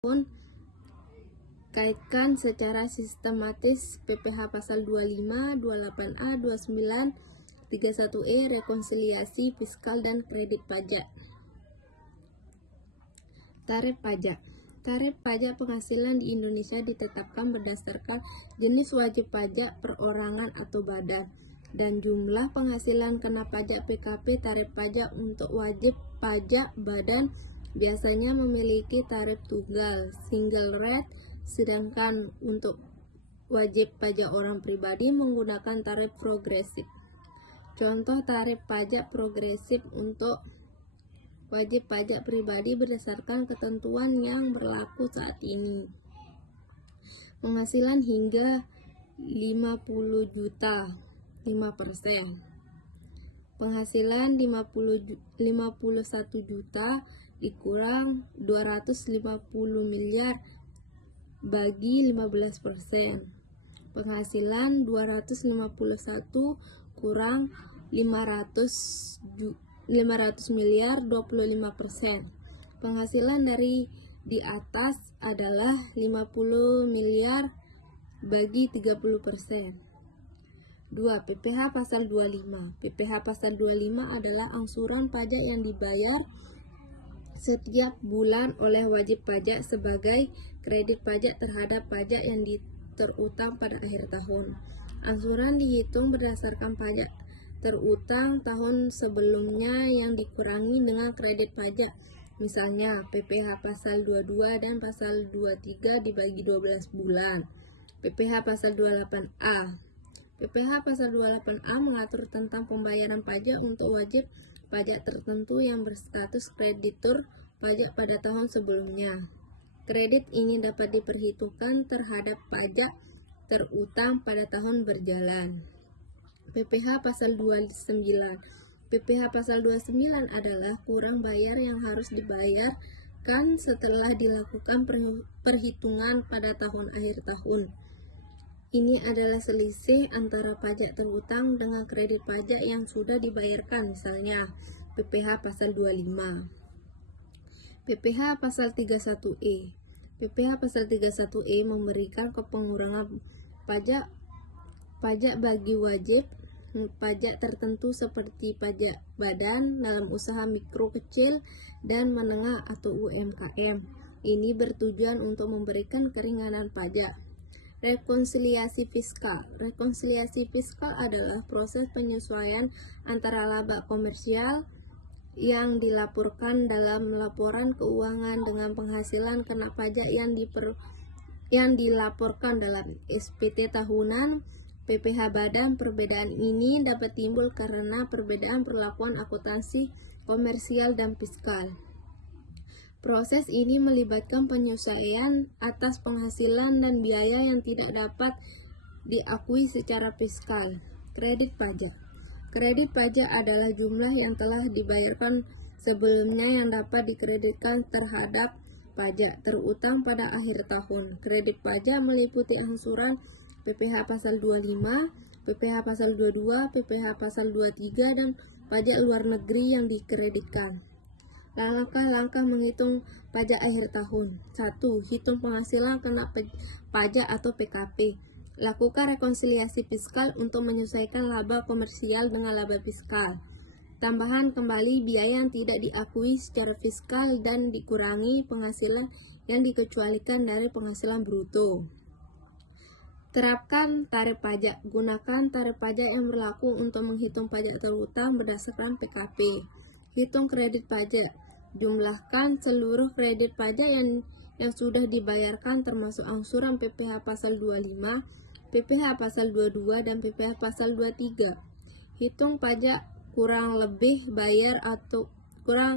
tahun. Kaitkan secara sistematis PPh pasal 25, 28A, 29, 31E, rekonsiliasi fiskal dan kredit pajak. Tarif pajak. Tarif pajak penghasilan di Indonesia ditetapkan berdasarkan jenis wajib pajak perorangan atau badan dan jumlah penghasilan kena pajak PKP. Tarif pajak untuk wajib pajak badan biasanya memiliki tarif tunggal single rate, sedangkan untuk wajib pajak orang pribadi menggunakan tarif progresif. Contoh tarif pajak progresif untuk wajib pajak pribadi berdasarkan ketentuan yang berlaku saat ini. Penghasilan hingga 50 juta, 5%. Penghasilan 51 juta dikurang 250 miliar bagi 15%. Penghasilan 251 kurang 500 miliar 25%. Penghasilan dari di atas adalah 50 miliar bagi 30%. 2. PPh pasal 25. PPh pasal 25 adalah angsuran pajak yang dibayar setiap bulan oleh wajib pajak sebagai kredit pajak terhadap pajak yang terutang pada akhir tahun. Angsuran dihitung berdasarkan pajak terutang tahun sebelumnya yang dikurangi dengan kredit pajak. Misalnya, PPh pasal 22 dan pasal 23 dibagi 12 bulan. PPh pasal 28A. PPh pasal 28A mengatur tentang pembayaran pajak untuk wajib pajak tertentu yang berstatus kreditur pajak pada tahun sebelumnya. Kredit ini dapat diperhitungkan terhadap pajak terutang pada tahun berjalan. PPh pasal 29. PPh pasal 29 adalah kurang bayar yang harus dibayarkan setelah dilakukan perhitungan pada tahun akhir tahun. Ini adalah selisih antara pajak terutang dengan kredit pajak yang sudah dibayarkan, misalnya PPh pasal 25. PPh pasal 31E. PPh pasal 31E memberikan pengurangan pajak bagi wajib pajak tertentu seperti pajak badan dalam usaha mikro, kecil, dan menengah atau UMKM. Ini bertujuan untuk memberikan keringanan pajak. Rekonsiliasi fiskal. Rekonsiliasi fiskal adalah proses penyesuaian antara laba komersial yang dilaporkan dalam laporan keuangan dengan penghasilan kena pajak yang dilaporkan dalam SPT tahunan PPh badan. Perbedaan ini dapat timbul karena perbedaan perlakuan akuntansi komersial dan fiskal. Proses ini melibatkan penyesuaian atas penghasilan dan biaya yang tidak dapat diakui secara fiskal. Kredit pajak. Kredit pajak adalah jumlah yang telah dibayarkan sebelumnya yang dapat dikreditkan terhadap pajak terutang pada akhir tahun. Kredit pajak meliputi angsuran PPh pasal 25, PPh pasal 22, PPh pasal 23, dan pajak luar negeri yang dikreditkan. Langkah-langkah menghitung pajak akhir tahun. 1. Hitung penghasilan kena pajak atau PKP. Lakukan rekonsiliasi fiskal untuk menyesuaikan laba komersial dengan laba fiskal. Tambahan kembali biaya yang tidak diakui secara fiskal dan dikurangi penghasilan yang dikecualikan dari penghasilan bruto. Terapkan tarif pajak. Gunakan tarif pajak yang berlaku untuk menghitung pajak terutang berdasarkan PKP. Hitung kredit pajak. Jumlahkan seluruh kredit pajak yang sudah dibayarkan termasuk angsuran PPh pasal 25, PPh pasal 22, dan PPh pasal 23. Hitung pajak kurang lebih bayar atau kurang